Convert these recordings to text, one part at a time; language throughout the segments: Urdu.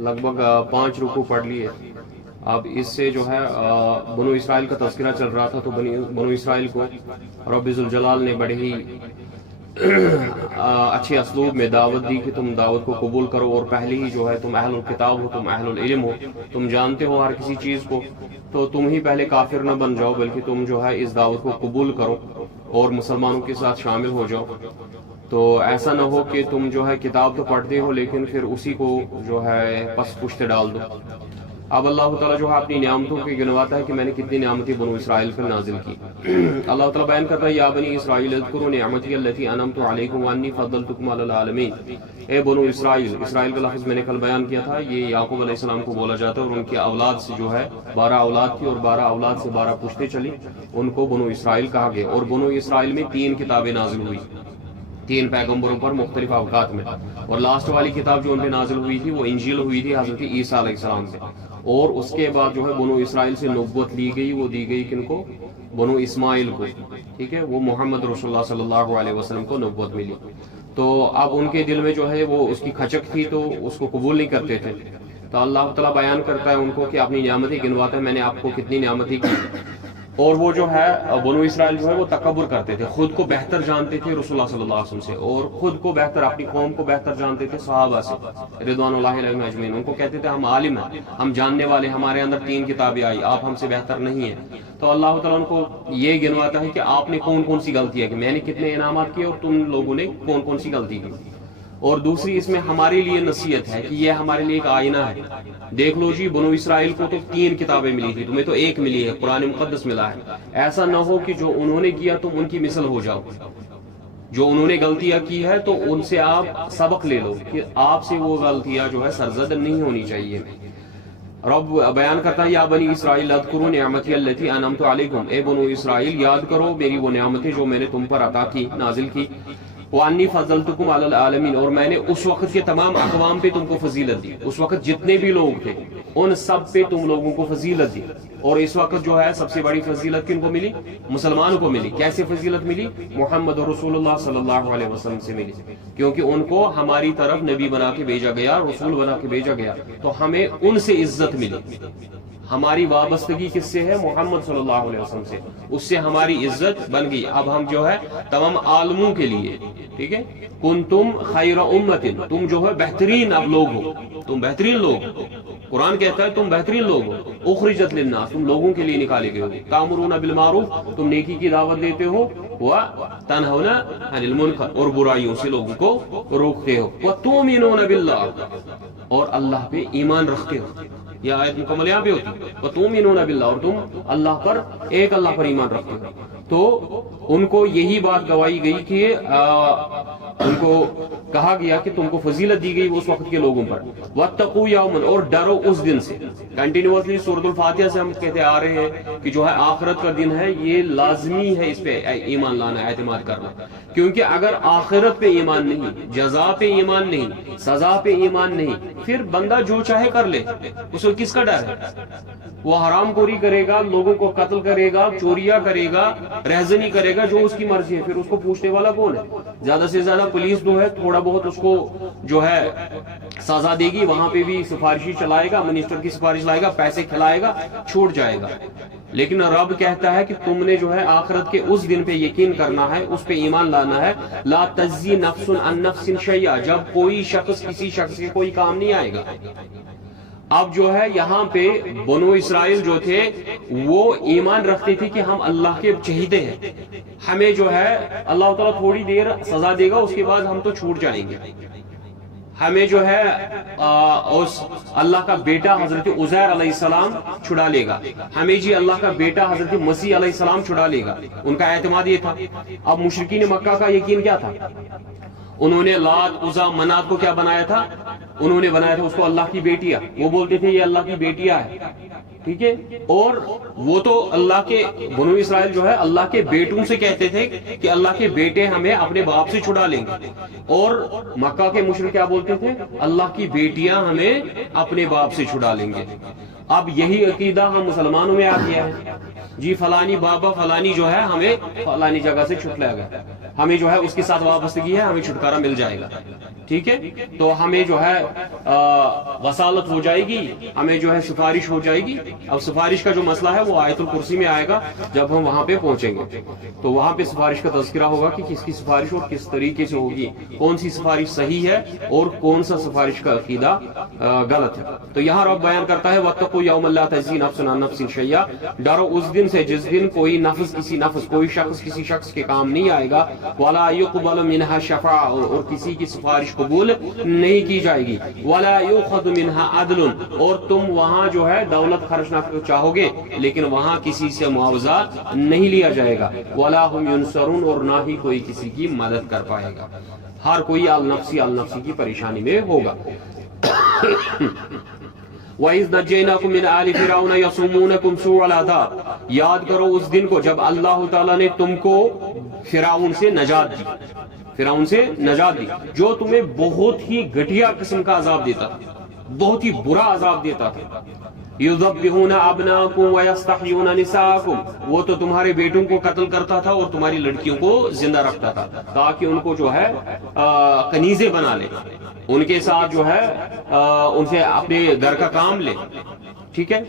لگ بھگ 5 رکوع پڑھ لیے. اب اس سے جو ہے بنو اسرائیل کا تذکرہ چل رہا تھا، تو بنو اسرائیل کو رب ذوالجلال نے بڑے ہی اچھے اسلوب میں دعوت دی کہ تم دعوت کو قبول کرو، اور پہلے ہی جو ہے تم اہل الکتاب ہو، تم اہل العلم ہو، تم جانتے ہو ہر کسی چیز کو، تو تم ہی پہلے کافر نہ بن جاؤ، بلکہ تم جو ہے اس دعوت کو قبول کرو اور مسلمانوں کے ساتھ شامل ہو جاؤ. تو ایسا نہ ہو کہ تم جو ہے کتاب تو پڑھتے ہو لیکن پھر اسی کو جو ہے پس پشت ڈال دو. اب اللہ تعالیٰ جو ہے اپنی نعمتوں کو گنواتا ہے کہ میں نے کتنی نعمتیں بنو اسرائیل پر نازل کی. اللہ تعالیٰ بیان کرتا ہے یا بنی اسرائیل اذکروا نعمتی التی انعمت علیکم وانی فضلتکم علی العالمین. اے بنو اسرائیل، اسرائیل کا لفظ میں نے کل بیان کیا تھا، یہ یعقوب علیہ السلام کو بولا جاتا ہے، اور ان کی اولاد سے جو ہے 12 اولاد تھی، اور 12 اولاد سے 12 پشتیں چلی، ان کو بنو اسرائیل کہا گیا. اور بنو اسرائیل میں 3 کتابیں نازل ہوئی 3 پیغمبروں پر مختلف اوقات میں، اور لاسٹ والی کتاب جو ان پہ نازل ہوئی تھی وہ انجیل ہوئی تھی حضرت عیسیٰ علیہ السلام سے. اور اس کے بعد جو ہے بنو اسرائیل سے نبوت لی گئی، وہ دی گئی کن کو؟ بنو اسماعیل کو. ٹھیک ہے، وہ محمد رسول اللہ صلی اللہ علیہ وسلم کو نبوت ملی. تو اب ان کے دل میں جو ہے وہ اس کی کھچک تھی، تو اس کو قبول نہیں کرتے تھے. تو اللہ تعالیٰ بیان کرتا ہے ان کو کہ اپنی نعمتیں گنواتا ہے، میں نے آپ کو کتنی نعمتیں کی. اور وہ جو ہے بنو اسرائیل جو ہے وہ تکبر کرتے تھے، خود کو بہتر جانتے تھے رسول اللہ صلی اللہ علیہ وسلم سے، اور خود کو بہتر، اپنی قوم کو بہتر جانتے تھے صحابہ سے رضوان اللہ علیہم اجمعین. ان کو کہتے تھے ہم عالم ہیں، ہم جاننے والے، ہمارے اندر 3 کتابیں آئی، آپ ہم سے بہتر نہیں ہیں. تو اللہ تعالیٰ ان کو یہ گنواتا ہے کہ آپ نے کون کون سی غلطیاں کی، میں نے کتنے انعامات کیے اور تم لوگوں نے کون کون سی غلطی کی. اور دوسری اس میں ہمارے لیے نصیحت ہے کہ یہ ہمارے لیے ایک آئینہ ہے. دیکھ لو جی، بنو اسرائیل کو تو 3 کتابیں ملی تھی، تمہیں تو 1 ملی ہے، قرآن مقدس ملا ہے. ایسا نہ ہو کہ جو انہوں نے کیا تم ان کی مثل ہو جاؤ. جو انہوں نے غلطیاں کی ہے تو ان سے آپ سبق لے لو کہ آپ سے وہ غلطیاں جو ہے سرزد نہیں ہونی چاہیے. رب بیان کرتا ہے یا بنی اسرائیل اذکروا نعمتی التی انعمت علیکم. اے بنو اسرائیل یاد کرو میری وہ نعمتیں جو میں نے تم پر عطا کی، نازل کی. وانی فضلتکم علی العالمین، اور میں نے اس وقت کے تمام اقوام پہ تم کو فضیلت دی. اس وقت جتنے بھی لوگ تھے ان سب پہ تم لوگوں کو فضیلت دی. اور اس وقت جو ہے سب سے بڑی فضیلت کن کو ملی؟ مسلمانوں کو ملی. کیسے فضیلت ملی؟ محمد رسول اللہ صلی اللہ علیہ وسلم سے ملی، کیونکہ ان کو ہماری طرف نبی بنا کے بھیجا گیا، رسول بنا کے بھیجا گیا، تو ہمیں ان سے عزت ملی. ہماری وابستگی کس سے ہے؟ محمد صلی اللہ علیہ وسلم سے، اس سے ہماری عزت بن گئی. اب ہم جو ہے تمام عالموں کے لیے، ٹھیک ہے، کنتم خیر امت، تم جو ہے بہترین اب لوگ ہو، تم بہترین لوگ ہو. قرآن کہتا ہے تم بہترین لوگ ہو. اخرجت للناس، تم لوگوں کے لیے نکالے گئے ہو. تامرون بالمعروف، تم نیکی کی دعوت دیتے ہو، وتنہون عن المنکر، اور برائیوں سے لوگوں کو روکتے ہو. وتؤمنون باللہ، اور اللہ پہ ایمان رکھتے ہو. یہ آیت مکمل یہاں پہ ہوتی ہے وتؤمنون باللہ، اور تم اللہ پر، ایک اللہ پر ایمان رکھتے ہو. تو ان کو یہی بات گوائی گئی کہ ان کو کہا گیا کہ تم کو فضیلت دی گئی اس وقت کے لوگوں پر. واتقوا یوما، اور ڈرو اس دن سے. کنٹینیوسلی سورۃ الفاتحہ سے ہم کہتے آ رہے ہیں کہ جو ہے آخرت کا دن ہے، یہ لازمی ہے اس پہ ایمان لانا، اعتماد کرنا. کیونکہ اگر آخرت پہ ایمان نہیں، جزا پہ ایمان نہیں، سزا پہ ایمان نہیں، پھر بندہ جو چاہے کر لے. اس کو کس کا ڈر ہے؟ وہ حرام خوری کرے گا، لوگوں کو قتل کرے گا، چوریاں کرے گا، رہزنی کرے گا، جو اس کی مرضی ہے. پھر اس کو پوچھنے والا کون ہے؟ زیادہ سے زیادہ پولیس جو ہے تھوڑا بہت اس کو جو ہے سزا دے گی، وہاں پہ بھی سفارشی چلائے گا، منسٹر کی سفارش لائے گا، پیسے کھلائے گا، چھوٹ جائے گا. لیکن رب کہتا ہے کہ تم نے جو ہے آخرت کے اس دن پہ یقین کرنا ہے، اس پہ ایمان لانا ہے. لا تجزی نفس عن نفس شیئا، جب کوئی شخص کسی شخص کے کوئی کام نہیں آئے گا. اب جو ہے یہاں پہ بنو اسرائیل جو تھے وہ ایمان رکھتے تھے کہ ہم اللہ کے چہیتے ہیں، ہمیں جو ہے اللہ تعالیٰ تھوڑی دیر سزا دے گا، اس کے بعد ہم تو چھوٹ جائیں گے. ہمیں جو ہے اس اللہ کا بیٹا حضرت عزیر علیہ السلام چھڑا لے گا، ہمیں جی اللہ کا بیٹا حضرت مسیح علیہ السلام چھڑا لے گا. ان کا اعتماد یہ تھا. اب مشرکین مکہ کا یقین کیا تھا؟ انہوں نے لات، عزا، منات کو کیا بنایا تھا؟ انہوں نے بنایا تھا اس کو اللہ کی بیٹیاں. وہ بولتے تھے یہ اللہ کی بیٹیاں ہے، ٹھیک ہے. اور وہ تو اللہ کے، بنو اسرائیل جو ہے اللہ کے بیٹوں سے کہتے تھے کہ اللہ کے بیٹے ہمیں اپنے باپ سے چھڑا لیں گے. اور مکہ کے مشرک کیا بولتے تھے؟ اللہ کی بیٹیاں ہمیں اپنے باپ سے چھڑا لیں گے. اب یہی عقیدہ ہم مسلمانوں میں آ گیا ہے. جی فلانی بابا فلانی جو ہے ہمیں فلانی جگہ سے چھٹلایا گیا. ہمیں جو ہے اس کے ساتھ وابستگی ہے، ہمیں چھٹکارا مل جائے گا، ٹھیک ہے؟ تو ہمیں جو ہے وصالت ہو جائے گی، ہمیں جو ہے سفارش ہو جائے گی۔ اب سفارش کا جو مسئلہ ہے وہ آیت الکرسی میں آئے گا جب ہم وہاں پہ پہنچیں گے، تو وہاں پہ سفارش کا تذکرہ ہوگا کہ کس کی سفارش اور کس طریقے سے ہوگی، کون سی سفارش صحیح ہے اور کون سا سفارش کا عقیدہ غلط ہے۔ تو یہاں رب بیان کرتا ہے وَاتَّقُوا يَوْمَ لَا تَجْزِي نَفْسٌ عَن نَفْسٍ شَيْئًا، ڈرو اس دن سے جس دن کوئی نفس کسی نفس، کوئی شخص کسی شخص کے کام نہیں آئے گا، وَلَا يُقْبَلُ مِنْهَا شَفَاعَةٌ، اور کسی کی سفارش قبول نہیں کی جائے گی، وَلَا يُؤْخَذُ مِنْهَا عَدْلٌ، اور تم وہاں جو ہے دولت خرچ نہ چاہو گے لیکن وہاں کسی سے معاوضہ نہیں لیا جائے گا، وَلَا هُمْ يُنصَرُونَ، اور نہ ہی کوئی کسی کی مدد کر پائے گا، ہر کوئی النفسی کی پریشانی میں ہوگا۔ وَإِذْ نَجَّيْنَاكُمْ مِنْ آلِ فِرْعَوْنَ يَصُومُونَكُمْ سُوءَ الْعَذَابِ، یاد کرو اس دن کو جب اللہ تعالیٰ نے تم کو فرعون سے نجات دی، فرعون سے نجات دی جو تمہیں بہت ہی گھٹیا قسم کا عذاب دیتا تھا، بہت ہی برا عذاب دیتا تھا۔ یذبحون ابناءکم ویستحیون نساءکم، وہ تو تمہارے بیٹوں کو قتل کرتا تھا اور تمہاری لڑکیوں کو زندہ رکھتا تھا تاکہ ان کو جو ہے کنیزیں بنا لے، ان کے ساتھ جو ہے ان سے اپنے گھر کا کام لے، ٹھیک ہے؟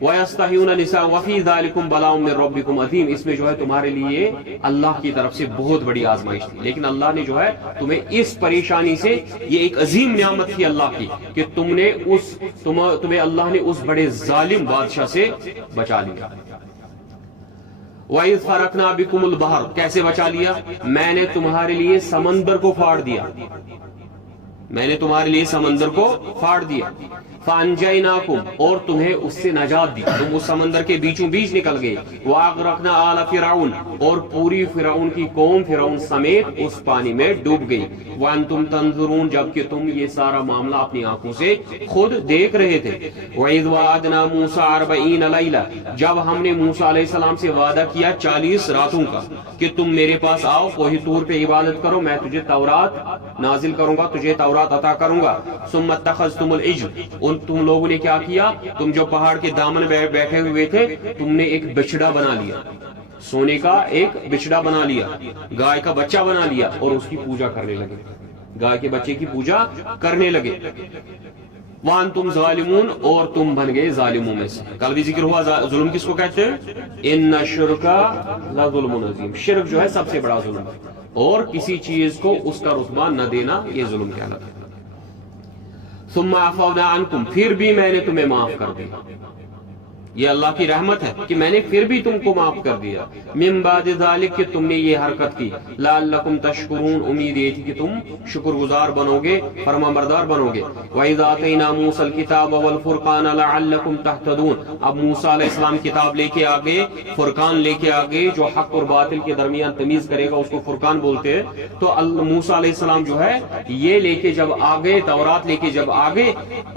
وَيَسْتَحْيُونَ نِسَاءَ وَفِي ذَلِكُمْ بَلَاءٌ مِّن رَبِّكُمْ عَظِيمٌ، اس میں جو ہے تمہارے لیے اللہ کی طرف سے بہت بڑی آزمائش تھی، لیکن اللہ نے جو ہے تمہیں اس پریشانی سے، یہ ایک عظیم نعمت تھی اللہ کی کہ تمہیں اللہ نے اس بڑے ظالم بادشاہ سے بچا لیا۔ وَإِذْ فَرَقْنَا بِكُمُ الْبَحْرَ، کیسے بچا لیا؟ میں نے تمہارے لیے سمندر کو پھاڑ دیا، میں نے تمہارے لیے سمندر کو پھاڑ دیا۔ فَأَنْجَيْنَاكُمْ، اور تمہیں اس سے نجات دی، تم اس سمندر کے بیچوں بیچ نکل گئے۔ وَأَغْرَقْنَا آلَ فِرْعَوْنَ، اور پوری فرعون کی قوم فرعون سمیت اس پانی میں ڈوب گئی۔ وَأَنْتُمْ تَنْظُرُونَ، جبکہ تم یہ سارا معاملہ اپنی آنکھوں سے خود دیکھ رہے تھے۔ وَإِذْ وَعَدْنَا مُوسَىٰ 40 لَيْلَةً، جب ہم نے موسیٰ علیہ السلام سے وعدہ کیا 40 راتوں کا کہ تم میرے پاس آؤ، کوہ طور پہ عبادت کرو، میں تجھے تورات نازل کروں گا، تجھے تورات عطا کروں گا۔ ثُمَّ اتَّخَذْتُمُ الْعِجْلَ، تم لوگوں نے کیا کیا؟ تم جو پہاڑ کے دامن بیٹھے ہوئے تھے تم نے ایک بچڑا بنا لیا، سونے کا ایک بچڑا بنا لیا، گائے کا بچہ بنا لیا اور اس کی پوجا کرنے لگے، گائے کے بچے کی پوجا کرنے لگے۔ وَأَنْتُمْ ظَالِمُونَ، اور تم بن گئے ظالموں میں سے۔ کل بھی ذکر ہوا ظلم کس کو کہتے ہیں؟ إِنَّ الشِّرْكَ لَظُلْمٌ عَظِيمٌ، شرک جو ہے سب سے بڑا ظلم ہے، اور کسی چیز کو اس کا رتبہ نہ دینا یہ ظلم کہلاتا ہے۔ ثم عفونا عنکم، پھر بھی میں نے تمہیں معاف کر دیا، یہ اللہ کی رحمت ہے کہ میں نے پھر بھی تم کو معاف کر دیا۔ من بعد ذالک، کہ تم نے یہ حرکت کی، لعلکم تشکرون، امید یہ تھی کہ تم شکر گزار بنو گے، فرما بردار بنو گے۔ وَإِذْ آتَيْنَا مُوسَى الْكِتَابَ وَالْفُرْقَانَ لَعَلَّكُمْ تَهْتَدُونَ، اب موسیٰ علیہ السلام کتاب لے کے آگے، فرقان لے کے آگے، جو حق اور باطل کے درمیان تمیز کرے گا اس کو فرقان بولتے ہیں۔ تو موسیٰ علیہ السلام جو ہے یہ لے کے جب آگے، تورات لے کے جب آگے،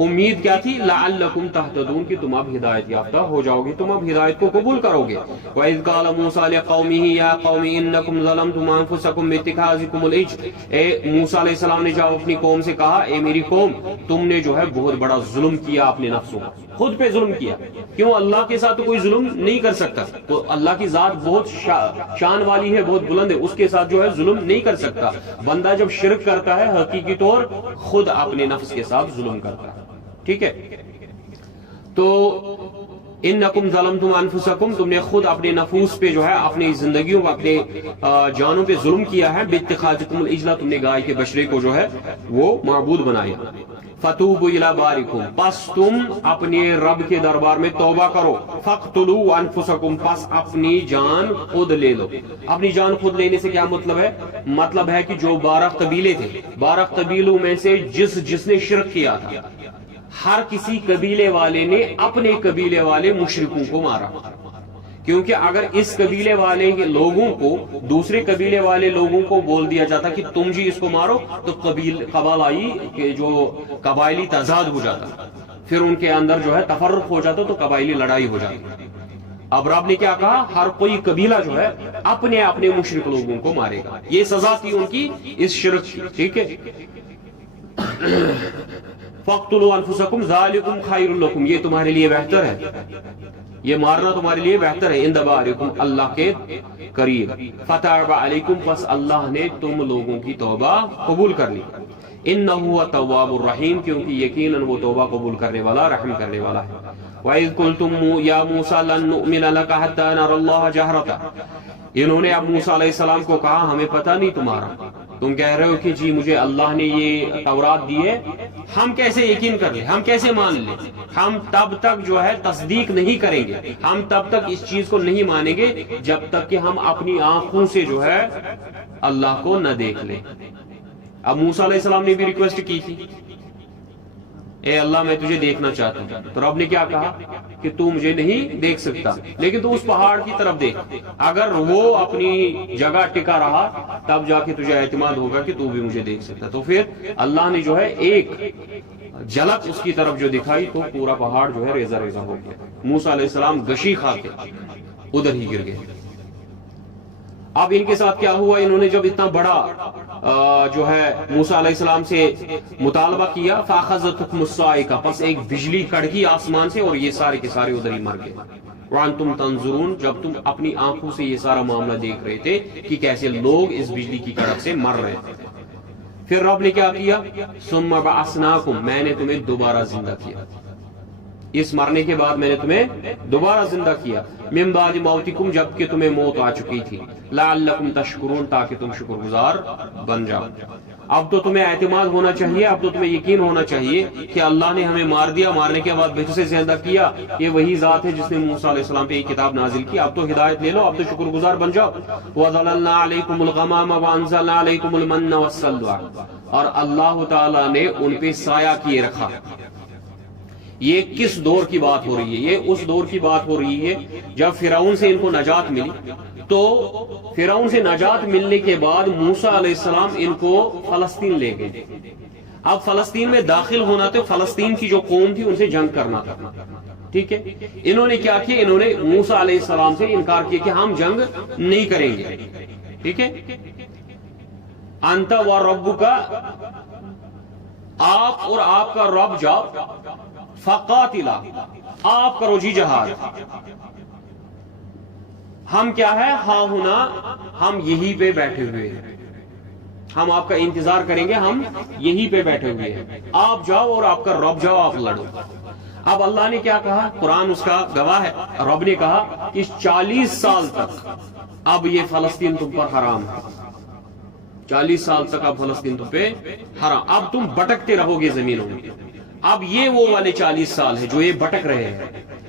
امید کیا تھی؟ لعلکم تہتدون، کہ تم اب ہدایت یافتہ ہو جاؤ گے، تم اب ہدایت کو قبول کرو گے۔ وَإِذْ قَالَ مُوسَىٰ لِقَوْمِهِ يَا قَوْمِ إِنَّكُمْ ظَلَمْتُمْ أَنفُسَكُمْ بِاتِّخَاذِكُمُ الْعِجْلَ، اے موسیٰ علیہ السلام نے جب اپنی قوم سے کہا، اے میری قوم، تم نے جو ہے بہت بڑا ظلم کیا اپنے نفسوں کا، خود پہ ظلم کیا۔ کیوں؟ اللہ کے ساتھ تو کوئی ظلم نہیں کر سکتا، تو اللہ کی ذات بہت شان والی ہے، بہت بلند ہے، اس کے ساتھ جو ہے ظلم نہیں کر سکتا۔ بندہ جب شرک کرتا ہے حقیقی طور خود اپنے نفس کے ساتھ ظلم کرتا ہے، ٹھیک ہے؟ تو انکم ظلمتم انفسکم، تم نے خود اپنے نفوس پہ جو ہے، اپنی زندگیوں، اپنے جانوں پہ ظلم کیا ہے۔ باتخاذکم العجلہ، تم نے گائے کے بچڑے کو جو ہے وہ معبود بنایا۔ فتوبوا الی بارکم، پس تم اپنے رب کے دربار میں توبہ کرو۔ فاقتلوا انفسکم، پس اپنی جان خود لے لو۔ اپنی جان خود لینے سے کیا مطلب ہے؟ مطلب ہے کہ جو 12 قبیلے تھے، 12 قبیلوں میں سے جس نے شرک کیا تھا، ہر کسی قبیلے والے نے اپنے قبیلے والے مشرکوں کو مارا، کیونکہ اگر اس قبیلے والے کے لوگوں کو دوسرے قبیلے والے لوگوں کو بول دیا جاتا کہ تم جی اس کو مارو، تو قبائلی تضاد ہو جاتا، پھر ان کے اندر جو ہے تفرق ہو جاتا، تو قبائلی لڑائی ہو جاتی۔ اب رب نے کیا کہا؟ ہر کوئی قبیلہ جو ہے اپنے اپنے مشرک لوگوں کو مارے گا، یہ سزا تھی ان کی اس شرک کی، ٹھیک ہے؟ فَاقْتُلُوا أَنفُسَكُمْ ذَلِكُمْ خَيْرٌ لَكُمْ، یہ تمہارے لیے بہتر ہے، یہ مارنا تمہارے لیے بہتر ہے، عند بارئکم، اللہ کے قریب، فَتَابَ عَلَيْكُمْ، پس اللہ نے تم لوگوں کی توبہ قبول کر لی، إِنَّهُ هُوَ التَّوَّابُ الرَّحِيمُ، کیونکہ یقیناً وہ توبہ قبول کرنے والا، رحم کرنے والا ہے۔ وَإِذْ قُلْتُمْ يَا مُوسَىٰ لَن نُّؤْمِنَ لَكَ حَتَّىٰ نَرَى اللَّهَ جَهْرَةً، انہوں نے اب موسیٰ علیہ السلام کو کہا ہمیں پتہ نہیں تمہارا، تم کہہ رہے ہو کہ جی مجھے اللہ نے یہ تورات دی ہے، ہم کیسے یقین کر لیں، ہم کیسے مان لیں، ہم تب تک جو ہے تصدیق نہیں کریں گے، ہم تب تک اس چیز کو نہیں مانیں گے جب تک کہ ہم اپنی آنکھوں سے جو ہے اللہ کو نہ دیکھ لیں۔ اب موسیٰ علیہ السلام نے بھی ریکویسٹ کی تھی، اے اللہ میں تجھے دیکھنا چاہتا ہوں، تو رب نے کیا کہا کہ تو مجھے نہیں دیکھ سکتا، لیکن تو اس پہاڑ کی طرف دیکھ، اگر وہ اپنی جگہ ٹکا رہا تب جا کے تجھے اعتماد ہوگا کہ تو بھی مجھے دیکھ سکتا۔ تو پھر اللہ نے جو ہے ایک جھلک اس کی طرف جو دکھائی تو پورا پہاڑ جو ہے ریزہ ریزہ ہو گیا، موسیٰ علیہ السلام گشی کھاتے ادھر ہی گر گئے۔ اب ان کے ساتھ کیا ہوا، انہوں نے جب اتنا بڑا جو ہے موسیٰ علیہ السلام سے مطالبہ کیا، فَأَخَذَتْهُمُ الصَّاعِقَةُ، پس ایک بجلی کڑکی آسمان سے اور یہ سارے کے سارے ادھر ہی مر گئے۔ وَأَنْتُمْ تَنْظُرُونَ، جب تم اپنی آنکھوں سے یہ سارا معاملہ دیکھ رہے تھے کہ کیسے لوگ اس بجلی کی کڑک سے مر رہے تھے۔ پھر رب نے کیا کیا، ثُمَّ بَعَثْنَاكُمْ، میں نے تمہیں دوبارہ زندہ کیا، اس مرنے کے بعد میں نے تمہیں دوبارہ زندہ کیا، من بعد موتکم، جب کہ تمہیں موت آ چکی تھی، لعلکم تشکرون، تاکہ تم شکر گزار بن جاؤ۔ اب تو تمہیں اعتماد ہونا چاہیے، اب تو تمہیں یقین ہونا چاہیے کہ اللہ نے ہمیں مار دیا، مارنے کے بعد پھر سے زندہ کیا، یہ وہی ذات ہے جس نے موسیٰ علیہ السلام پہ یہ کتاب نازل کی، اب تو ہدایت لے لو، اب تو شکر گزار بن جاؤ۔ وَظَلَلْنَا عَلَيْكُمُ الْغَمَامَ وَأَنزَلْنَا عَلَيْكُمُ الْمَنَّ وَالسَّلْوَىٰ، اور اللہ تعالیٰ نے ان پہ سایہ کیے رکھا۔ یہ کس دور کی بات ہو رہی ہے، یہ اس دور کی بات ہو رہی ہے جب فرعون سے ان کو نجات ملی، تو فرعون سے نجات ملنے کے بعد موسیٰ علیہ السلام ان کو فلسطین لے گئے۔ اب فلسطین میں داخل ہونا تو فلسطین کی جو قوم تھی ان سے جنگ کرنا تھا، ٹھیک ہے۔ انہوں نے کیا کیا، انہوں نے موسیٰ علیہ السلام سے انکار کیا کہ ہم جنگ نہیں کریں گے، ٹھیک ہے۔ انت و ربک، آپ اور آپ کا رب جاؤ، فقاتلا، آپ کرو جی جہاد، ہم کیا ہے، ہاں ہونا، ہم یہی پہ بیٹھے ہوئے ہیں، ہم آپ کا انتظار کریں گے، ہم یہی پہ بیٹھے ہوئے ہیں، آپ جاؤ اور آپ کا رب جاؤ، آپ لڑو۔ اب اللہ نے کیا کہا، قرآن اس کا گواہ ہے، رب نے کہا کہ 40 سال تک اب یہ فلسطین تم پر حرام ہے، 40 سال تک اب فلسطین تم پہ حرام، اب تم بھٹکتے رہو گے زمینوں میں۔ اب یہ وہ والے 40 سال ہے جو یہ بھٹک رہے ہیں،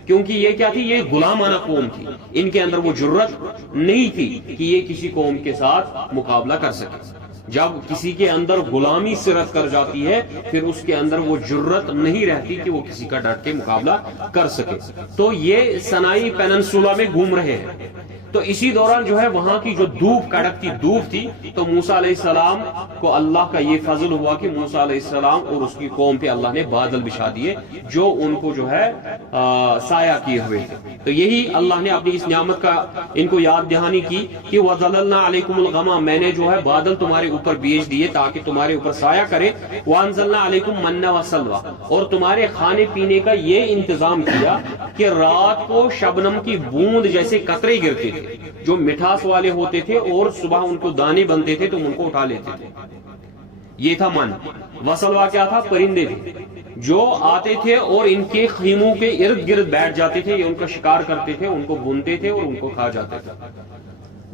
کیونکہ یہ کیا تھی، یہ غلامانہ قوم تھی، ان کے اندر وہ جرت نہیں تھی کہ یہ کسی قوم کے ساتھ مقابلہ کر سکے۔ جب کسی کے اندر غلامی صرت کر جاتی ہے پھر اس کے اندر وہ جرت نہیں رہتی کہ وہ کسی کا ڈٹ کے مقابلہ کر سکے۔ تو یہ سنائی پیننسولا میں گھوم رہے ہیں، تو اسی دوران جو ہے وہاں کی جو دھوپ کڑکتی دھوپ تھی، تو موسیٰ علیہ السلام کو اللہ کا یہ فضل ہوا کہ موسیٰ علیہ السلام اور اس کی قوم پہ اللہ نے بادل بچھا دیے جو ان کو جو ہے سایہ کیے ہوئے تھے۔ تو یہی اللہ نے اپنی اس نعمت کا ان کو یاد دہانی کی کہ وَظَلَلْنَا عَلَيْكُمُ الْغَمَامَ، میں نے جو ہے بادل تمہارے اوپر بھیج دیے تاکہ تمہارے اوپر سایہ کرے، وَأَنزَلْنَا عَلَيْكُمْ مَنَّ وَسَلْوَىٰ، اور تمہارے کھانے پینے کا یہ انتظام کیا کہ رات کو شبنم کی بوند جیسے قطرے گرتے تھے جو مٹھاس والے ہوتے تھے، اور صبح ان کو دانے بنتے تھے تو ان کو اٹھا لیتے تھے، یہ تھا من۔ وسلوا کیا تھا، پرندے تھے جو آتے تھے اور ان کے خیموں کے ارد گرد بیٹھ جاتے تھے، یہ ان کا شکار کرتے تھے، ان کو بنتے تھے اور ان کو کھا جاتے تھے۔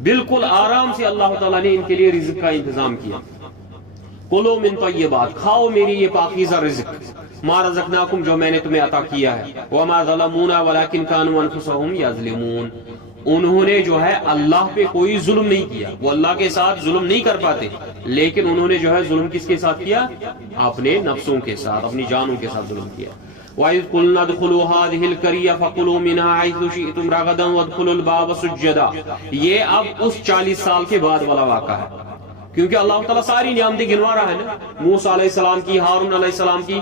بالکل آرام سے اللہ تعالیٰ نے ان کے لیے رزق کا انتظام کیا۔ کلو من طیبات، کھاؤ میری یہ پاکیزہ رزق، ما رزقناکم، جو میں نے تمہیں عطا کیا ہے، وما ظلمونا ولکن کانوا انفسهم یظلمون، انہوں نے جو ہے اللہ پہ کوئی ظلم نہیں کیا، وہ اللہ کے ساتھ ظلم نہیں کر پاتے، لیکن انہوں نے جو ہے ظلم کس کے ساتھ کیا، اپنے نفسوں کے ساتھ، اپنی جانوں کے ساتھ ظلم کیا۔ وَإِذْ قُلْنَا ادْخُلُوا هَٰذِهِ الْقَرْيَةَ فَكُلُوا مِنْهَا حَيْثُ شِئْتُمْ رَغَدًا وَادْخُلُوا الْبَابَ سُجَّدًا، یہ اب اس 40 سال کے بعد والا واقعہ ہے، کیونکہ اللہ تعالیٰ ساری نعمتیں گنوا رہا ہے نا، موسیٰ علیہ السلام کی، ہارون علیہ السلام کی۔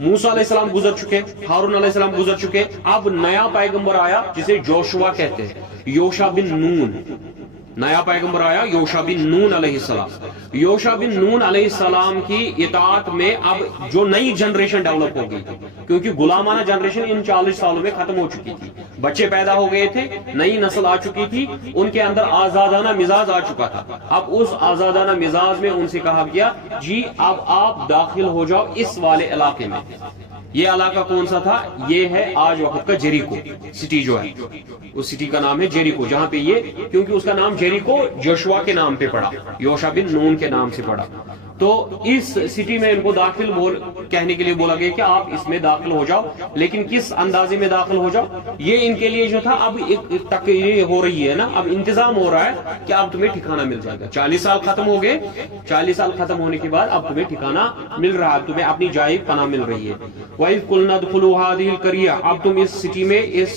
موسیٰ علیہ السلام گزر چکے، ہارون علیہ السلام گزر چکے، اب نیا پیغمبر آیا جسے جوشوا کہتے ہیں، یوشع بن نون، نیا پیغمبر آیا یوشع بن نون علیہ السلام. یوشع بن نون علیہ السلام کی اطاعت میں اب جو نئی جنریشن ڈیولپ ہو گئی تھی, کیونکہ غلامانہ جنریشن ان 40 سالوں میں ختم ہو چکی تھی, بچے پیدا ہو گئے تھے, نئی نسل آ چکی تھی, ان کے اندر آزادانہ مزاج آ چکا تھا. اب اس آزادانہ مزاج میں ان سے کہا گیا جی اب آپ داخل ہو جاؤ اس والے علاقے میں. یہ علاقہ کون سا تھا؟ یہ ہے آج وقت کا جیریکو سٹی جو ہے, اس سٹی کا نام ہے جیریکو, جہاں پہ یہ, کیونکہ اس کا نام جیریکو جوشوا کے نام پہ پڑا, یوشع بن نون کے نام سے پڑا. تو اس سٹی میں ان کو داخل کہنے کے لیے بولا گیا کہ آپ اس میں داخل ہو جاؤ, لیکن کس اندازے میں داخل ہو جاؤ, یہ ان کے لیے جو تھا اب تقریر ہو رہی ہے نا, اب انتظام ہو رہا ہے کہ اب تمہیں ٹھکانہ مل جائے گا. 40 سال ختم ہو گئے, 40 سال ختم ہونے کے بعد اب تمہیں ٹھکانہ مل رہا ہے, تمہیں اپنی جائے پناہ مل رہی ہے. وَإِذْ قُلْنَا ادْخُلُوا هَٰذِهِ الْقَرْيَةَ, اب تم اس سٹی میں, اس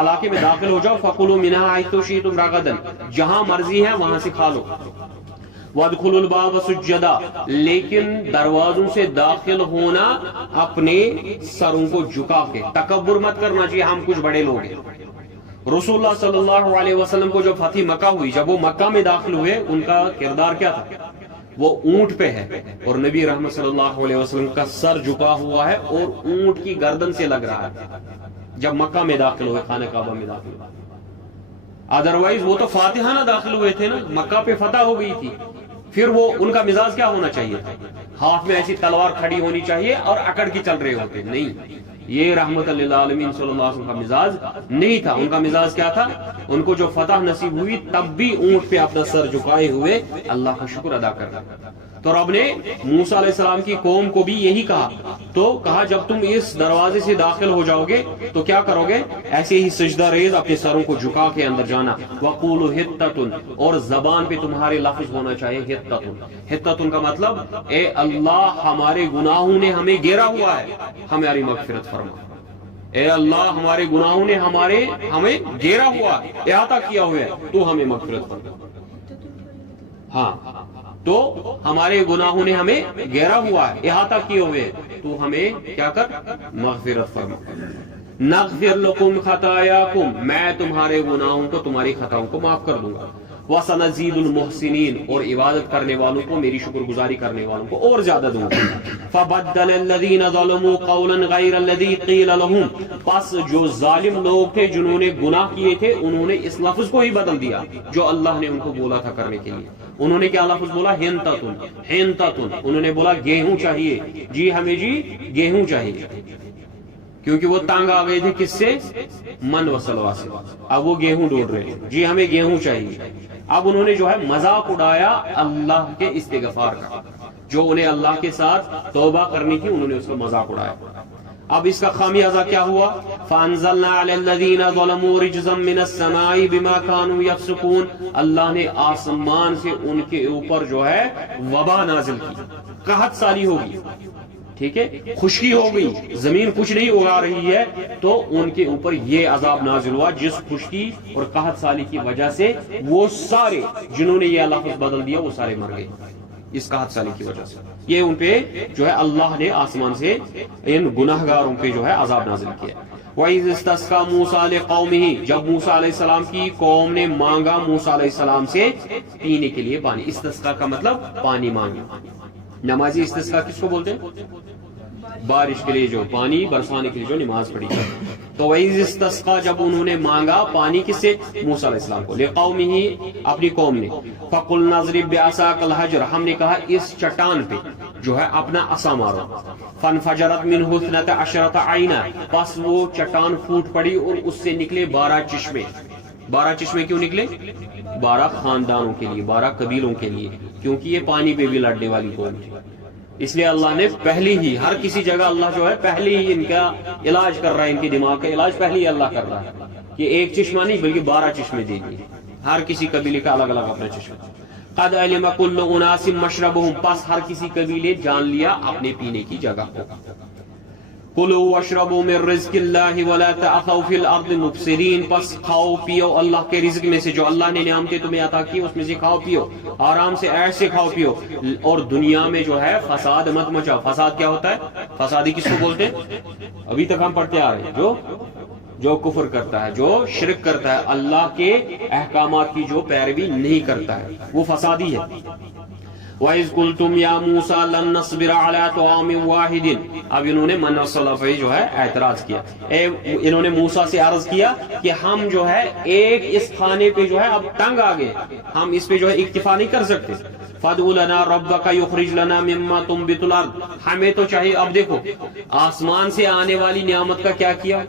علاقے میں داخل ہو جاؤ. فَكُلُوا مِنْهَا حَيْثُ شِئْتُمْ رَغَدًا, جہاں مرضی ہے وہاں سے کھا لو. وَادْخُلُوا الْبَابَ سُجَّدًا, لیکن دروازوں سے داخل ہونا اپنے سروں کو جھکا کے, تکبر مت کرنا چاہیے ہم کچھ بڑے لوگ ہیں. رسول اللہ صلی اللہ علیہ وسلم کو جب فتح مکہ ہوئی, جب وہ مکہ میں داخل ہوئے, ان کا کردار کیا تھا؟ وہ اونٹ پہ ہے اور نبی رحمت صلی اللہ علیہ وسلم کا سر جھکا ہوا ہے اور اونٹ کی گردن سے لگ رہا ہے جب مکہ میں داخل ہوئے, خانہ کعبہ میں داخل ہوئے. ادروائز وہ تو فاتحانہ داخل ہوئے تھے نا, مکہ پہ فتح ہو گئی تھی. پھر وہ ان کا مزاج کیا ہونا چاہیے تھا؟ ہاتھ میں ایسی تلوار کھڑی ہونی چاہیے اور اکڑ کی چل رہے ہوتے. نہیں, یہ رحمت للعالمین صلی اللہ علیہ وسلم کا مزاج نہیں تھا. ان کا مزاج کیا تھا؟ ان کو جو فتح نصیب ہوئی تب بھی اونٹ پہ اپنا سر جھکائے ہوئے اللہ کا شکر ادا کر رہا. تو رب نے موسیٰ علیہ السلام کی قوم کو بھی یہی کہا, تو کہا جب تم اس دروازے سے داخل ہو جاؤ گے تو کیا کرو گے؟ ایسے ہی سجدہ ریز اپنے سروں کو جھکا کے اندر جانا. وَقُولُوا حِطَّةٌ, اور زبان پہ تمہارے لفظ ہونا چاہیے حِطَّةٌ. حِطَّةٌ کا مطلب اے اللہ ہمارے گناہوں نے ہمیں گھیرا ہوا ہے, ہماری مغفرت فرما. اے اللہ ہمارے گناہوں نے ہمیں گھیرا ہوا, احاطہ کیا ہوا ہے, تو ہمیں مغفرت فرما. ہاں, تو ہمارے گناہوں نے ہمیں گھیرا ہوا ہے, احاطہ کیے ہوئے, تو ہمیں کیا کر؟ مغفرت فرما. نغفر لکم خطایاکم, میں تمہارے گناہوں کو, تمہاری خطاؤں کو معاف کر دوں گا. وَسَنَزِيدُ الْمُحْسِنِينَ, اور عبادت کرنے والوں کو, میری شکر گزاری کرنے والوں کو اور زیادہ دوں گا. فَبَدَّلَ الَّذِينَ ظَلَمُوا قَوْلًا غَيْرَ الَّذِي قِيلَ لَهُمْ, پس جو ظالم لوگ تھے جنہوں نے گناہ کیے تھے, انہوں نے اس لفظ کو ہی بدل دیا جو اللہ نے ان کو بولا تھا کرنے کے لیے. انہوں نے کیا لفظ بولا؟ حنطۃ, انہوں نے بولا گیہوں چاہیے, جی ہمیں جی گیہوں چاہیے, کیونکہ وہ تانگ آ گئے تھے کس سے؟ من و سلوا سے. اب وہ گیہوں ڈھونڈ رہے ہیں, جی ہمیں گیہوں چاہیے. اب انہوں نے جو ہے مذاق اڑایا اللہ کے استغفار کا, جو انہیں اللہ کے ساتھ توبہ کرنی تھی, انہوں نے اس کا مذاق اڑایا. اب اس کا خامیازہ کیا ہوا؟ فَأَنزَلْنَا عَلَى الَّذِينَ ظَلَمُوا رِجْزًا مِّنَ السَّمَاءِ بِمَا كَانُوا يَفْسُقُونَ, اللہ نے آسمان سے ان کے اوپر جو ہے وبا نازل کی, قحط سالی ہوگی, ٹھیک ہے, خشکی ہو گئی, زمین کچھ نہیں اگا رہی ہے, تو ان کے اوپر یہ عذاب نازل ہوا جس خشکی اور قحط سالی کی وجہ سے وہ سارے جنہوں نے یہ لفظ بدل دیا وہ سارے مر گئے اس قحط سالی کی وجہ سے. یہ ان پہ جو ہے اللہ نے آسمان سے ان گناہگاروں پہ جو ہے عذاب نازل کیا. وَإِذِ اسْتَسْقَىٰ مُوسَىٰ لِقَوْمِهِ, جب موسیٰ علیہ السلام کی قوم نے مانگا موسیٰ علیہ السلام سے پینے کے لیے پانی. استسقاء کا مطلب پانی مانگا. نمازی استسقاء کس کو بولتے ہیں؟ بارش کے لیے جو پانی برسانے کے لیے جو نماز پڑھی. تو وَإِذِ اسْتَسْقَىٰ, جب انہوں نے مانگا پانی کس سے؟ موسیٰ علیہ السلام کو. لِقَوْمِهِ, اپنی قوم نے. فَقُلْنَا اضْرِب بِعَصَاكَ الْحَجَرَ, ہم نے کہا اس چٹان پہ جو ہے اپنا عصا مارو. فَانْفَجَرَتْ مِنْهُ اثْنَتَ عَشْرَةَ عَيْنًا, پس وہ چٹان پھوٹ پڑی اور اس سے نکلے 12 چشمے. 12 چشمے کیوں نکلے؟ 12 خاندانوں کے لیے, 12 قبیلوں کے لیے, کیونکہ یہ پانی پہ بھی لڑنے والی قوم تھی. اس لیے اللہ نے پہلی ہی, ہر کسی جگہ اللہ جو ہے پہلی ہی ان کا علاج کر رہا ہے, ان کی دماغ کا علاج پہلی ہی اللہ کر رہا ہے کہ ایک چشمہ نہیں بلکہ 12 چشمے دے دیے, ہر کسی قبیلے کا الگ الگ اپنا چشمہ. قد علم كل اناس مشربهم, پس ہر کسی قبیلے جان لیا اپنے پینے کی جگہ کو. کلوا واشربوا من رزق اللہ ولا تعثوا فی الارض مفسدین, پس کھاؤ پیو اللہ کے رزق میں سے, جو اللہ نے نعمتیں تمہیں عطا کی اس میں سے کھاؤ پیو, آرام سے عیش سے کھاؤ پیو, اور دنیا میں جو ہے فساد مت مچاؤ. فساد کیا ہوتا ہے؟ فسادی کس کو بولتے ہیں؟ ابھی تک ہم پڑھتے آ رہے ہیں, جو جو کفر کرتا ہے، جو شرک کرتا ہے، اللہ کے احکامات کی جو پیروی نہیں کرتا ہے، وہ فسادی ہے۔ وَإِذْ قُلْتُمْ يَا مُوسَىٰ لَن نَّصْبِرَ عَلَىٰ طَعَامٍ وَاحِدٍ، اب انہوں نے من صلاح پہ جو ہے اعتراض کیا، انہوں نے موسیٰ سے عرض کیا کہ ہم جو ہے ایک اس کھانے پہ جو ہے اب تنگ آ گئے، ہم اس پہ جو ہے اکتفا نہیں کر سکتے۔ فَادْعُ لَنَا رَبَّكَ يُخْرِجْ لَنَا مِمَّا تُنبِتُ الْأَرْضُ، ہمیں تو چاہیے، اب دیکھو آسمان سے آنے والی نعمت کا کیا کیا،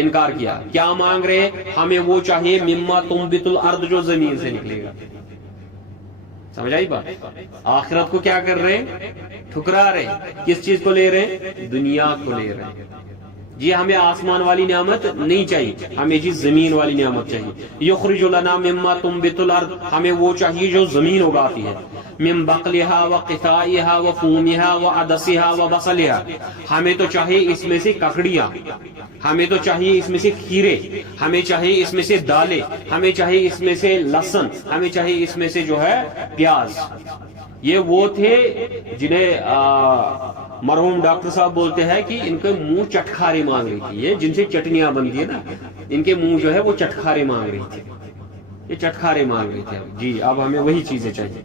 انکار کیا، کیا مانگ رہے ہیں، ہمیں وہ چاہیے مما تنبت الارض، جو زمین سے نکلے گا۔ سمجھ آئی بات؟ آخرت کو کیا کر رہے ہیں، ٹھکرا رہے ہیں، کس چیز کو لے رہے ہیں، دنیا کو لے رہے ہیں۔ جی ہمیں آسمان والی نعمت نہیں چاہیے، ہمیں جی زمین والی نعمت چاہیے۔ یخرج لنا مما تنبت الارض، ہمیں وہ چاہیے جو زمین اگاتی ہے، من بقلها وقثائها وفومها وعدسها وبصلها، ہمیں تو چاہیے اس میں سے ککڑیاں، ہمیں تو چاہیے اس میں سے کھیرے، ہمیں چاہیے اس میں سے دالیں، ہمیں چاہیے اس میں سے لہسن، ہمیں چاہیے اس میں سے جو ہے پیاز۔ یہ وہ تھے جنہیں مرحوم ڈاکٹر صاحب بولتے ہیں کہ ان کے منہ چٹکھارے مانگ رہی تھی، یہ جن سے چٹنیاں بنتی ہے نا، ان کے منہ جو ہے وہ چٹکھارے مانگ رہی تھی، یہ چٹکھارے مانگ رہی تھی۔ جی اب ہمیں وہی چیزیں چاہیے۔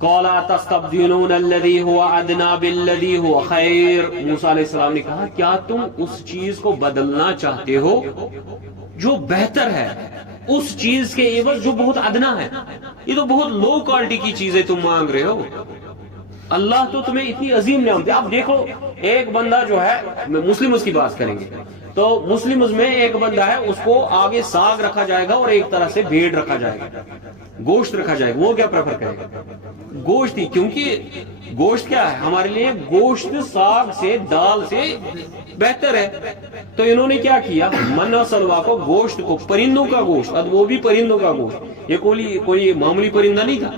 قَالَ أَتَسْتَبْدِلُونَ الَّذِي هُوَ أَدْنَىٰ بِالَّذِي هُوَ خَيْرٌ، موسیٰ علیہ السلام نے کہا کیا تم اس چیز کو بدلنا چاہتے ہو جو بہتر ہے اس چیز کے عوض جو بہت ادنا ہے؟ یہ تو بہت لو کوالٹی کی چیزیں تم مانگ رہے ہو، اللہ تو تمہیں اتنی عظیم نعمت ہے۔ اب دیکھو ایک بندہ جو ہے، مسلم کی بات کریں گے تو مسلم میں ایک بندہ ہے، اس کو آگے ساگ رکھا جائے گا اور ایک طرح سے بھیڑ رکھا جائے گا، گوشت رکھا جائے گا، وہ کیا پریفر کرے گا؟ گوشت ہی، کیونکہ گوشت کیا ہے ہمارے لیے، گوشت ساگ سے دال سے بہتر ہے۔ تو انہوں نے کیا کیا، من و سلوا کو، گوشت کو، پرندوں کا گوشت، اب وہ بھی پرندوں کا گوشت، یہ کوئی معمولی پرندہ نہیں تھا،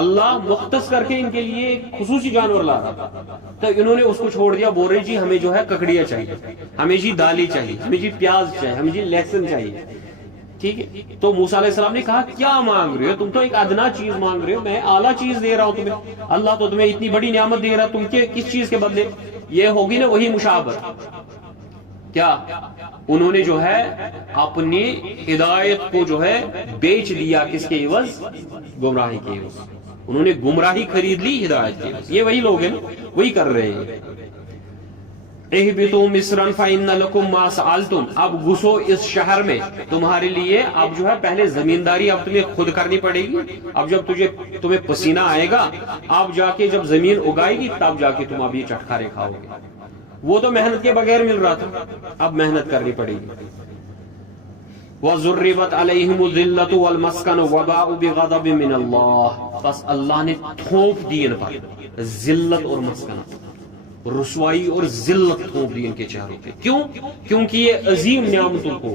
اللہ مختص کر کے ان کے لیے ایک خصوصی جانور لا رہا تھا، تو انہوں نے اس کو چھوڑ دیا، بول رہے جی ہمیں جو ہے ککڑیاں چاہیے، ہمیں جی دالی چاہیے، ہمیں جی پیاز چاہیے، ہمیں جی لہسن چاہیے۔ ٹھیک ہے، تو موسیٰ علیہ السلام نے کہا کیا مانگ رہے ہو تم؟ تو ایک ادنا چیز مانگ رہے ہو، میں اعلیٰ چیز دے رہا ہوں تمہیں، اللہ تو تمہیں اتنی بڑی نعمت دے رہا، تم کس چیز کے بدلے؟ یہ ہوگی نا وہی مشابہت، کیا انہوں نے جو ہے اپنی ہدایت کو جو ہے بیچ دیا، کس کے عوض؟ گمراہی کے عوض، انہوں نے گمراہی خرید لی ہدایت کے عوض۔ یہ وہی لوگ ہیں، وہی کر رہے ہیں۔ اہبطوا مصرا فإن لكم ما سألتم، اب گھسو اس شہر میں، تمہارے لیے اب جو ہے پہلے زمینداری اب تمہیں خود کرنی پڑے گی، اب جب تمہیں پسینہ آئے گا، اب جا کے جب زمین اگائے گی تب جا کے تم اب یہ چٹکارے کھاؤ گے، وہ تو محنت کے بغیر مل رہا تھا، اب محنت کرنی پڑے گی۔ وَضُرِّبَتْ عَلَيْهِمُ الذِّلَّةُ وَالْمَسْكَنُ وَبَاءُوا بِغَضَبٍ مِّنَ اللَّهِ، بس اللہ نے تھوپ دی ان پر ذلت اور مسکنت، رسوائی اور ذلت تھوپ دی ان کے چہروں پہ۔ کیوں؟ کیونکہ یہ عظیم نعمتوں کو،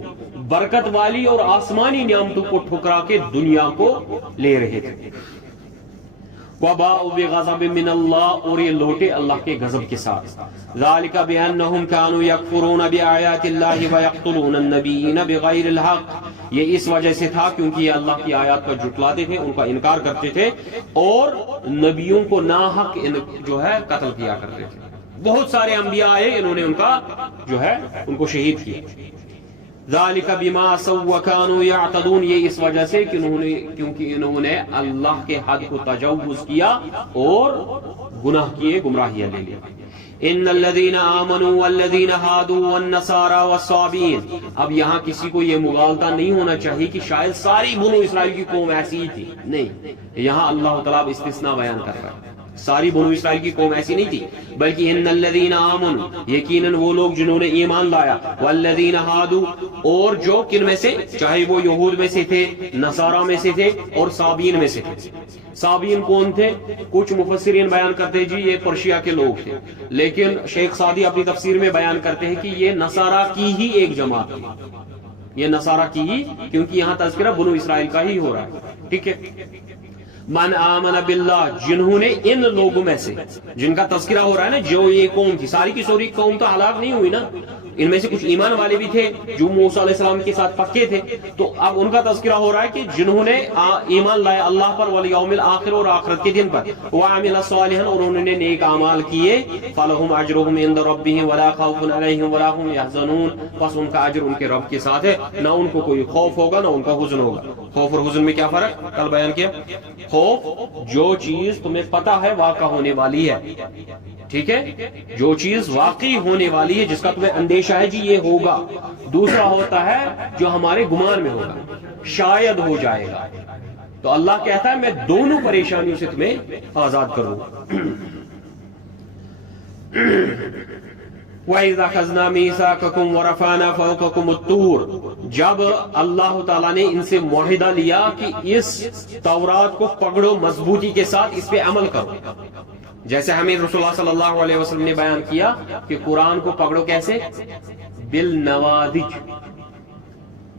برکت والی اور آسمانی نعمتوں کو ٹھکرا کے دنیا کو لے رہے تھے۔ وَبَاءُوا بِغَضَبٍ مِّنَ اللَّهِ، اور یہ لوٹے اللہ کے غضب کے ساتھ۔ ذَلِكَ بِأَنَّهُمْ كَانُوا يَكْفُرُونَ بِآيَاتِ اللَّهِ وَيَقْتُلُونَ النَّبِيِّينَ بِغَيْرِ الْحَقِّ، یہ اس وجہ سے تھا کیونکہ یہ اللہ کی آیات کا جھٹلاتے تھے، ان کا انکار کرتے تھے اور نبیوں کو ناحق جو ہے قتل کیا کرتے تھے۔ بہت سارے انبیاء آئے، انہوں نے ان کا جو ہے ان کو شہید کیا۔ ذَلِكَ بِمَا عَصَوْا وَكَانُوا يَعْتَدُونَ، یہ اس وجہ سے کیونکہ انہوں نے اللہ کے حد کو تجاوز کیا اور گناہ کیے، گمراہیاں لے لی۔ ان الذين آمنوا والذين هادوا والنصارى والصابئين، اب یہاں کسی کو یہ مغالطہ نہیں ہونا چاہیے کہ شاید ساری بنو اسرائیل کی قوم ایسی ہی تھی، نہیں، یہاں اللہ تعالیٰ استثناء بیان کر رہا ہے، ساری بنو اسرائیل کی قوم ایسی نہیں تھی، بلکہ ان الذین آمنوا، یقیناً وہ لوگ جنہوں نے ایمان لایا، والذین ہادوا، اور جو کن میں سے، چاہے وہ یہود میں سے تھے، نصارہ میں سے تھے اور صابئین میں سے تھے۔ صابئین کون تھے؟ کچھ مفسرین بیان کرتے ہیں جی یہ پرشیا کے لوگ تھے، لیکن شیخ سعدی اپنی تفسیر میں بیان کرتے ہیں کہ یہ نصارہ کی ہی ایک جماعت تھی، یہ نصارہ کی ہی، کیونکہ یہاں تذکرہ بنو اسرائیل کا ہی ہو رہا ہے۔ ٹھیک ہے، من آمن باللہ، جنہوں نے، ان لوگوں میں سے جن کا تذکرہ ہو رہا ہے نا، جو یہ قوم تھی، ساری کی ساری قوم تو ہلاک نہیں ہوئی نا، ان میں سے کچھ ایمان والے بھی تھے جو موسیٰ علیہ السلام کے ساتھ پکے تھے، تو اب ان کا تذکرہ ہو رہا ہے کہ جنہوں نے ایمان لائے اللہ پر والیوم الآخر اور آخرت کے دن پر، وعمل صالحا اور انہوں نے نیک اعمال کیے، فلہم اجرہم عند ربہم ولا خوف علیہم ولا هم یحزنون، بس ان کا اجر ان کے رب کے ساتھ ہے، نہ ان کو کوئی خوف ہوگا نہ ان کا حزن ہوگا۔ خوف اور حزن میں کیا فرق کل بیان کیا؟ خوف جو چیز تمہیں پتہ ہے واقع ہونے والی ہے، ٹھیک ہے، جو چیز واقعی ہونے والی ہے جس کا تمہیں اندیشہ ہے جی یہ ہوگا۔ دوسرا ہوتا ہے جو ہمارے گمان میں ہوگا، شاید ہو جائے گا۔ تو اللہ کہتا ہے میں دونوں پریشانیوں سے تمہیں آزاد کروں۔ وَإِذَا أَخَذْنَا مِيثَاقَكُمْ وَرَفَعْنَا فَوْقَكُمُ الطُّورَ، جب اللہ تعالیٰ نے ان سے معاہدہ لیا کہ اس تورات کو پکڑو مضبوطی کے ساتھ، اس پہ عمل کرو، جیسے ہمیں رسول اللہ صلی اللہ علیہ وسلم نے بیان کیا کہ قرآن کو پکڑو کیسے؟ بالنوادج،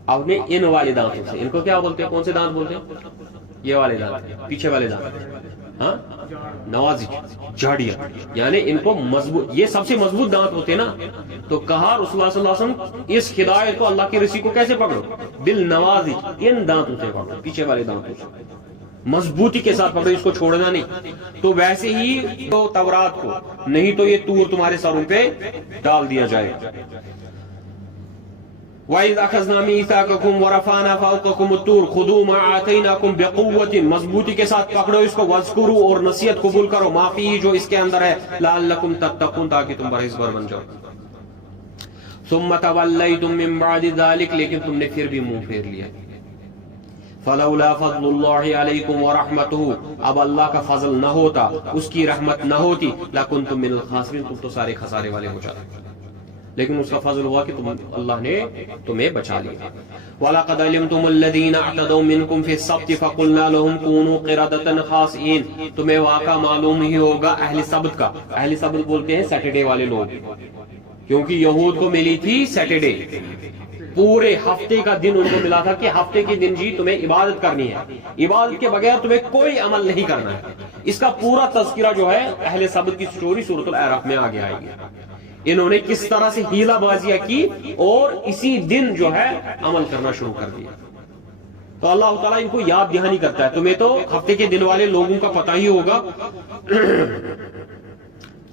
اپنے ان والے دانتوں سے۔ ان کو کیا بولتے ہیں؟ کون سے دانت بولتے ہیں؟ یہ والے دانت، پیچھے والے دانت، ہاں، نوازج، جھاڑیاں، یعنی ان کو مضبوط، یہ سب سے مضبوط دانت ہوتے ہیں نا۔ تو کہا رسول اللہ صلی اللہ علیہ وسلم اس ہدایت کو، اللہ کی رسی کو کیسے پکڑو؟ بالنوازج، ان دانتوں سے پکڑو، پیچھے والے دانتوں سے مضبوطی کے ساتھ پکڑو، اس کو چھوڑنا نہیں۔ تو ویسے ہی تو تورات کو، نہیں تو یہ طور تمہارے سروں پہ ڈال دیا جائے۔ وَإِذْ أَخَذْنَا مِيثَاقَكُمْ وَرَفَعْنَا فَوْقَكُمُ الطُّورَ خُذُوا مَا آتَيْنَاكُمْ بِقُوَّةٍ، مضبوطی کے ساتھ پکڑو اس کو، وَاذْكُرُوا اور نصیحت قبول کرو، مَا فِيهِ جو اس کے اندر ہے، لَعَلَّكُمْ تَتَّقُونَ تاکہ تم پرہیزگار بن جاؤ۔ ثُمَّ تَوَلَّيْتُم مِّن بَعْدِ ذَلِكَ، لیکن تم نے پھر بھی منہ پھیر لیا۔ فَلَوْلَا فَضْلُ اللَّهِ عَلَيْكُمْ وَرَحْمَتُهُ، اب اللہ کا فضل نہ ہوتا، اس کی رحمت نہ ہوتی، لَكُنتُم مِّنَ الْخَاسِرِينَ، تم تو سارے خسارے والے ہو جاتے، لیکن اس کا فضل ہوا کہ اللہ نے تمہیں بچا لیا۔ وَلَقَدْ عَلِمْتُمُ الَّذِينَ اعْتَدَوْا مِنْكُمْ فِي السَّبْتِ فَقُلْنَا لَهُمْ كُونُوا قِرَدَةً خَاسِئِينَ، تمہیں واقعہ معلوم ہی ہوگا اہل سبت کا۔ اہل سبت بولتے ہیں سیٹرڈے والے لوگ، کیونکہ یہود کو ملی تھی سیٹرڈے، پورے ہفتے کا دن ان کو ملا تھا کہ ہفتے کے دن جی تمہیں عبادت کرنی ہے، عبادت کے بغیر تمہیں کوئی عمل نہیں کرنا ہے۔ اس کا پورا تذکرہ جو ہے اہل سبت کی سٹوری سورۃ الاعراف میں آگے آئے گی، انہوں نے کس طرح سے ہیلہ بازیاں کی اور اسی دن جو ہے عمل کرنا شروع کر دیا۔ تو اللہ تعالیٰ ان کو یاد دہانی کرتا ہے، تمہیں تو ہفتے کے دن والے لوگوں کا پتہ ہی ہوگا۔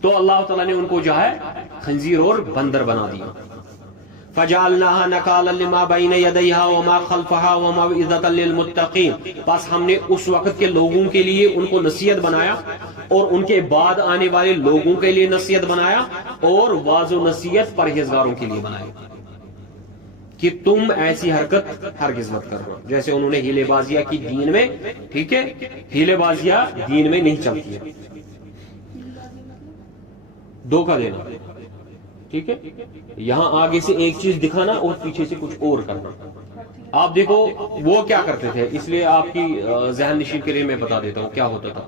تو اللہ تعالیٰ نے ان کو جو ہے خنزیر اور بندر بنا دیا۔ فَجَعَلْنَاهَا نَكَالًا لِمَا بَيْنَ يَدَيْهَا وَمَا خَلْفَهَا وَمَوْعِظَةً لِلْمُتَّقِينَ، بس ہم نے اس وقت کے لوگوں کے لیے ان کو نصیحت بنایا اور ان کے بعد آنے والے لوگوں کے لیے نصیحت بنایا اور واضح و نصیحت پرہیزگاروں کے لیے بنایا کہ تم ایسی حرکت ہرگز مت کرو، جیسے انہوں نے ہیلے بازیاں کی دین میں، ٹھیک ہے، ہیلے بازیاں دین میں نہیں چلتی ہے، دھوکہ دینا، ٹھیک ہے، یہاں آگے سے ایک چیز دکھانا اور پیچھے سے کچھ اور کرنا۔ آپ دیکھو وہ کیا کرتے تھے، اس لیے آپ کی ذہن نشین کے لیے میں بتا دیتا ہوں کیا ہوتا تھا۔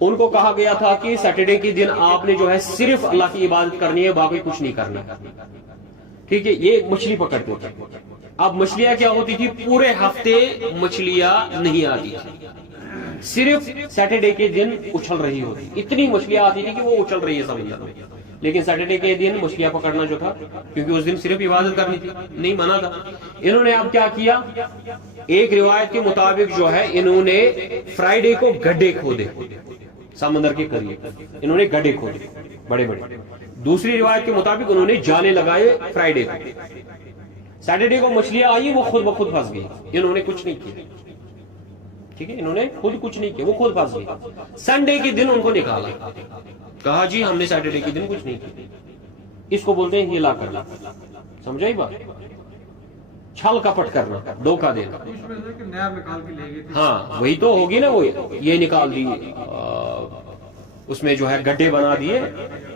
ان کو کہا گیا تھا کہ سیٹرڈے کے دن آپ نے جو ہے صرف اللہ کی عبادت کرنی ہے، باقی کچھ نہیں کرنا، ٹھیک ہے۔ یہ مچھلی پکڑتے تھے، اب مچھلیاں کیا ہوتی تھی، پورے ہفتے مچھلیاں نہیں آتی تھی، صرف سیٹرڈے کے دن اچھل رہی ہوتی، اتنی مچھلیاں آتی تھی کہ وہ اچھل رہی ہے سمندر میں، لیکن سیٹرڈے کے دن مچھلیاں پکڑنا جو تھا، کیونکہ اس دن صرف عبادت کرنی تھی، نہیں منع تھا۔ انہوں نے اب کیا کیا، ایک روایت کے مطابق جو ہے انہوں نے فرائیڈے کو گڈھے کھودے سمندر کے قریب، انہوں نے گڈھے کھودے بڑے بڑے۔ دوسری روایت کے مطابق انہوں نے جالے لگائے فرائیڈے کو، سیٹرڈے کو مچھلیاں آئی وہ خود بخود پھنس گئی، انہوں نے کچھ نہیں کیا، ٹھیک ہے، انہوں نے خود کچھ نہیں کیا، وہ خود پھنس گئی۔ سنڈے کے دن ان کو نکالا، کہا جی ہم نے سیٹرڈے کے دن کچھ نہیں کیا، اس کو بولتے ہیں ہیلا کرنا، سمجھائی بات، چھل کپٹ کرنا، دھوکہ دینا۔ ہاں وہی تو ہوگی نا، وہ یہ نکال دی، اس میں جو ہے گڈھے بنا دیے،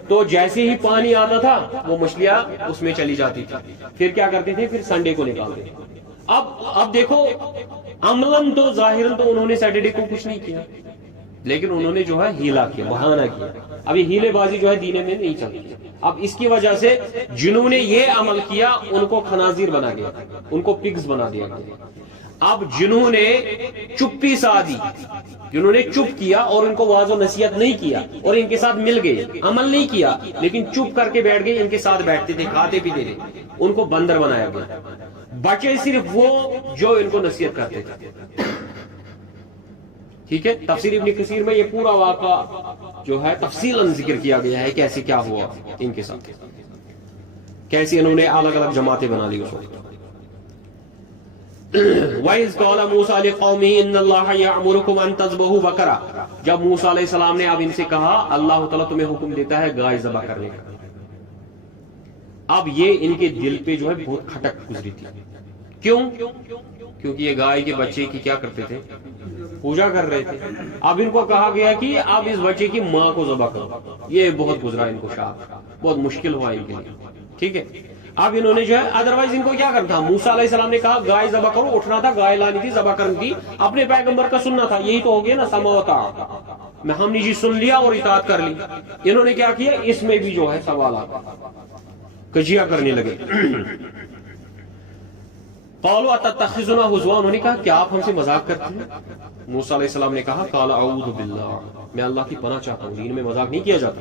تو جیسے ہی پانی آتا تھا وہ مچھلیاں اس میں چلی جاتی تھی، پھر کیا کرتے تھے، پھر سنڈے کو نکالتے۔ اب دیکھو عملاً تو ظاہراً تو انہوں نے سیٹرڈے کو کچھ نہیں کیا، لیکن انہوں نے جو ہے ہیلا کیا، بہانہ کیا۔ اب یہ ہیلے بازی جو ہے دین میں نہیں چلتی، اب اس کی وجہ سے جنہوں نے یہ عمل کیا ان کو خنازیر بنا دیا، ان کو پگز بنا دیا گیا۔ اب جنہوں نے چپی سادی، جنہوں نے چپ کیا اور ان کو واعظ و نصیحت نہیں کیا اور ان کے ساتھ مل گئے، عمل نہیں کیا لیکن چپ کر کے بیٹھ گئے، ان کے ساتھ بیٹھتے تھے، کھاتے پیتے تھے، ان کو بندر بنایا گیا. بچے صرف وہ جو ان کو نصیحت کرتے تھے. ٹھیک ہے، تفسیر ابن کثیر میں یہ پورا واقعہ جو ہے تفصیلاً ذکر کیا گیا ہے کیسے کیا ہوا ان کے ساتھ، کیسے انہوں نے الگ الگ جماعتیں بنا لی اس وقت. وَإِذْ قَالَ مُوسَىٰ لِقَوْمِهِ إِنَّ اللَّهَ يَأْمُرُكُمْ أَن تَذْبَحُوا بَقَرَةً، جب موسیٰ علیہ السلام نے اب ان سے کہا اللہ تعالیٰ تمہیں حکم دیتا ہے گائے ذبح کرنے کا. اب یہ ان کے دل پہ جو ہے بہت کھٹک گزری تھی. کیوں؟ کیونکہ یہ گائے کے بچے کی کیا کرتے تھے؟ پوجا کر رہے تھے. اب ان کو کہا گیا کہ اب اس بچے کی ماں کو ذبح کرو. یہ بہت گزرا ان کو، شاک بہت مشکل ہوا ان کے لیے. ٹھیک ہے، اب انہوں نے جو ہے ادروائز ان کو کیا کرنا تھا، موسیٰ علیہ السلام نے کہا گائے ذبح کرو، اٹھنا تھا، گائے لانی تھی، ذبح کرنی تھی، اپنے پیغمبر کا سننا تھا. یہی تو ہو گیا نا سمع و طاعت میں، ہم نے جی سن لیا اور اطاعت کر لی. انہوں نے کیا کیا، اس میں بھی جو ہے سوالات کجیا کرنے لگے. قالوا اتتخذنا ہزوا، انہوں نے کہا کیا آپ ہم سے مذاق کرتے ہیں؟ موسیٰ علیہ السلام نے کہا قال اعوذ باللہ، میں اللہ کی پناہ چاہتا ہوں، دین میں مذاق نہیں کیا جاتا.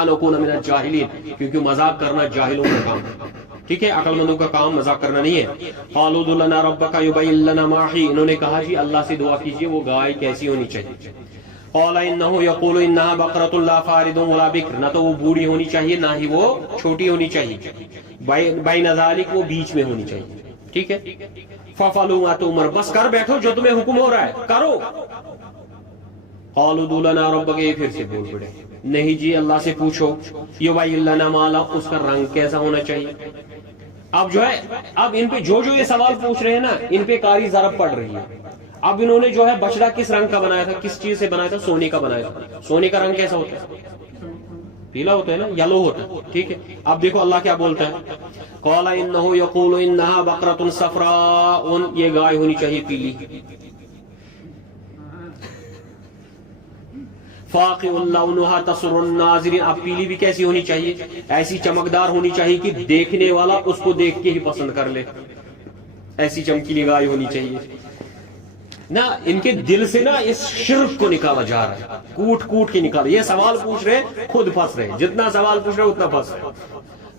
ان اکون من الجاہلین، کیونکہ مذاق کرنا جاہلوں کا کام ہے. ٹھیک ہے، عقل مندوں کا کام مذاق کرنا نہیں ہے. قالوا ادع لنا ربک یبین لنا ما ہی، انہوں نے کہا جی اللہ سے دعا کیجئے وہ گائے کیسی ہونی چاہیے. قال انه يقول انها بقرۃ لا فارض ولا بکر، نہ تو وہ بوڑھی ہونی چاہیے نہ ہی وہ چھوٹی ہونی چاہیے، بین ذالک وہ بیچ میں ہونی چاہیے. ٹھیک ہے، ففعلوا ما تؤمر، بس کر بیٹھو جو تمہیں حکم ہو رہا ہے کرو. قالوا ادع لنا ربک، یہ پھر سے بول پڑے نہیں جی اللہ سے پوچھو، یبین لنا ما لون، اس کا رنگ کیسا ہونا چاہیے. اب جو ہے اب ان پہ جو یہ سوال پوچھ رہے ہیں نا ان پہ قاری ضرب پڑ رہی ہے. اب انہوں نے جو ہے بچڑا کس رنگ کا بنایا تھا، کس چیز سے بنایا تھا، سونے کا بنایا تھا. سونے کا رنگ کیسا ہوتا ہے؟ پیلا ہوتا ہے نا، یلو ہوتا ہے. ٹھیک ہے، اب دیکھو اللہ کیا بولتا ہے. قال انه يقول انها بقرۃ صفراء، یہ گائے ہونی چاہیے پیلی. فاقع لونها تسر الناظرین، اب پیلی بھی کیسی ہونی چاہیے، ایسی چمکدار ہونی چاہیے کہ دیکھنے والا اس کو دیکھ کے ہی پسند کر لے. ایسی چمکیلی گائے ہونی چاہیے نا. ان کے دل سے نا اس شرک کو نکالا جا رہا ہے، کوٹ کوٹ کے نکالا. یہ سوال پوچھ رہے خود پھنس رہے، جتنا سوال پوچھ رہے اتنا پھنس رہے.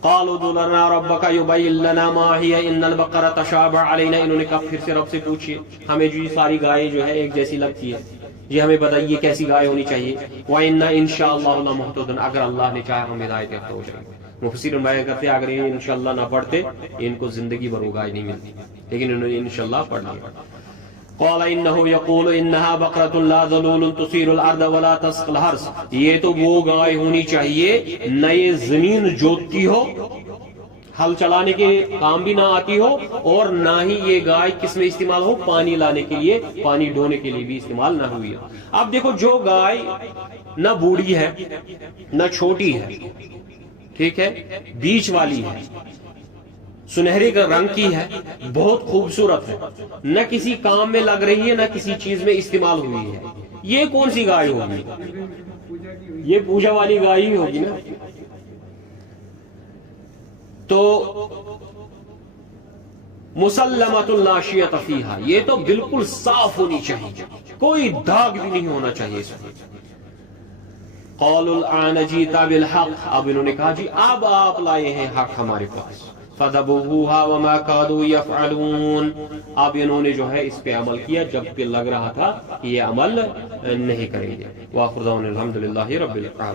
قالوا ادع لنا ربک یبین لنا ما ہی ان البقرۃ تشابہ علینا، انہوں نے کہا پھر سے رب سے پوچھیے ہمیں جو یہ ساری گائیں جو ہے ایک جیسی لگتی ہے، یہ ہمیں بتائیے کیسی گائے ہونی چاہیے. وَإِنَّا إِن شَاءَ اللَّهُ لَمُهْتَدُونَ، اگر اللہ نے چاہا ہم ہدایت یافتہ ہو جائیں گے. مفسر بیان کرتے اگر یہ انشاءاللہ نہ پڑھتے ان کو زندگی بھر وہ گائے نہیں ملتی، لیکن انہوں نے انشاءاللہ پڑھ لیا. قال انه يقول انها بقرۃ لا ذلول تثير الارض ولا تسقي الحرث، یہ تو وہ گائے ہونی چاہیے نہ یہ زمین جوتتی ہو، ہل چلانے کے کام بھی نہ آتی ہو، اور نہ ہی یہ گائے کس میں استعمال ہو، پانی لانے کے لیے، پانی ڈھونے کے لیے بھی استعمال نہ ہوئی. اب دیکھو جو گائے نہ بوڑھی ہے نہ چھوٹی ہے، ٹھیک ہے، بیچ والی ہے، سنہرے کا رنگ کی ہے، بہت خوبصورت ہے، نہ کسی کام میں لگ رہی ہے نہ کسی چیز میں استعمال ہوئی ہے، یہ کون سی گائے ہوگی؟ یہ پوجا والی گائے ہی ہوگی نا. تو مسلمۃ لا شیۃ فیہا، یہ تو بالکل صاف ہونی چاہیے، کوئی داغ بھی نہیں ہونا چاہیے اس میں. قالوا الآن جئت بالحق، اب انہوں نے کہا جی اب آپ لائے ہیں حق ہمارے پاس. فذبحوها وما كادوا يفعلون، اب انہوں نے جو ہے اس پہ عمل کیا جب کہ لگ رہا تھا کہ یہ عمل نہیں کریں گے. وآخر دعوانا الحمدللہ رب العالمین.